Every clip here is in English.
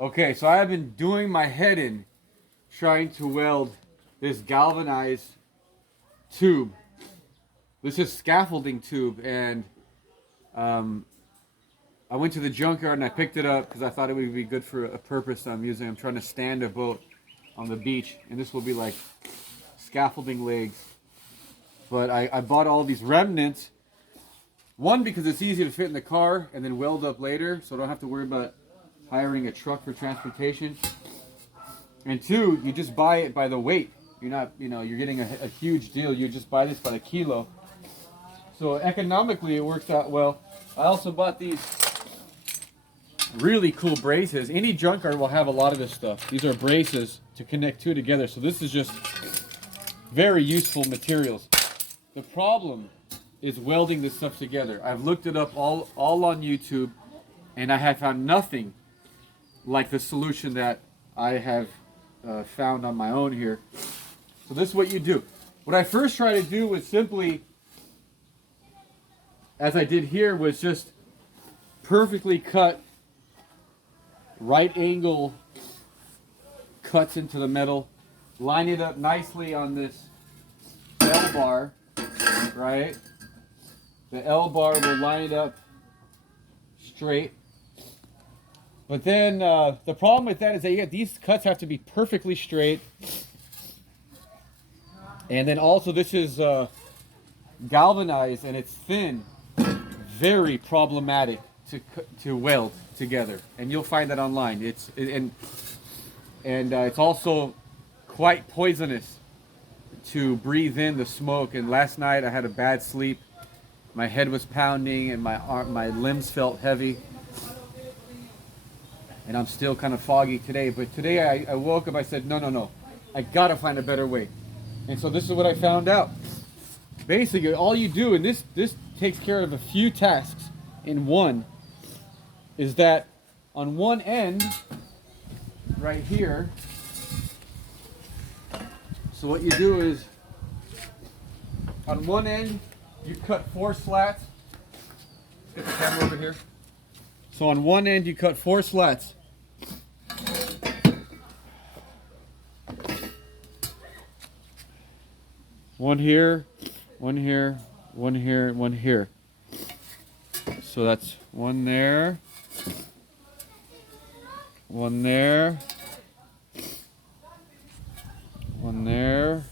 Okay, so I have been doing my head in trying to weld this galvanized tube. This is scaffolding tube, and I went to the junkyard and I picked it up because I thought it would be good for a purpose I'm using. I'm trying to stand a boat on the beach, and this will be like scaffolding legs. But I bought all these remnants. One, because it's easy to fit in the car and then weld up later, so I don't have to worry about hiring a truck for transportation. And two, you just buy it by the weight. You're not, you're getting a huge deal. You just buy this by the kilo. So economically, it works out well. I also bought these really cool braces. Any junkyard will have a lot of this stuff. These are braces to connect two together. So this is just very useful materials. The problem is welding this stuff together. I've looked it up all on YouTube, and I have found nothing like the solution that I have found on my own here. So this is what you do. What I first tried to do was simply, as I did here, was just perfectly cut right angle cuts into the metal, line it up nicely on this L bar, right? The L bar will line it up straight. But then the problem with that is that these cuts have to be perfectly straight. And then also this is galvanized and it's thin. Very problematic to weld together. And you'll find that online. It's also quite poisonous to breathe in the smoke. And last night I had a bad sleep. My head was pounding and my limbs felt heavy. And I'm still kind of foggy today. But today I woke up, I said, no. I gotta find a better way. And so this is what I found out. Basically, all you do, and this takes care of a few tasks in one, is that on one end, right here, so what you do is, on one end, you cut 4 slats. Get the camera over here. So on one end, you cut 4 slats. One here, one here, one here, and one here. So that's one there, one there, one there.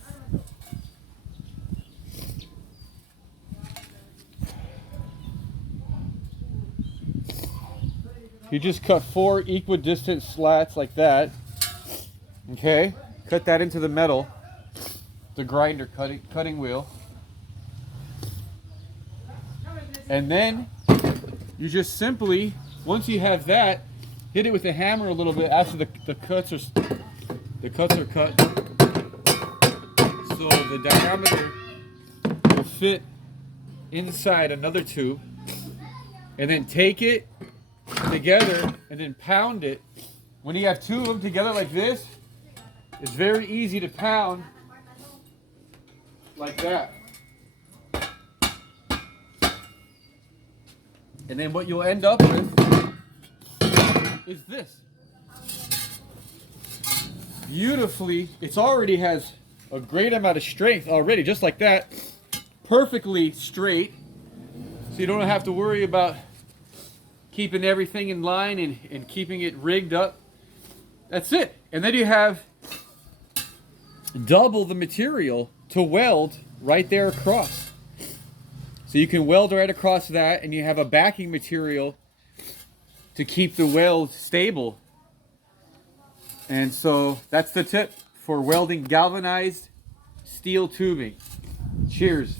You just cut 4 equidistant slats like that. Okay, cut that into the metal. The grinder cutting wheel, and then you just simply, once you have that, hit it with a hammer a little bit after the cuts are cut, so the diameter will fit inside another tube, and then take it together and then pound it. When you have 2 of them together like this, it's very easy to pound like that. And then what you'll end up with is this. Beautifully, it already has a great amount of strength already, just like that. Perfectly straight. So you don't have to worry about keeping everything in line and keeping it rigged up. That's it. And then you have double the material to weld right there across. So you can weld right across that, and you have a backing material to keep the weld stable. And so that's the tip for welding galvanized steel tubing. Cheers.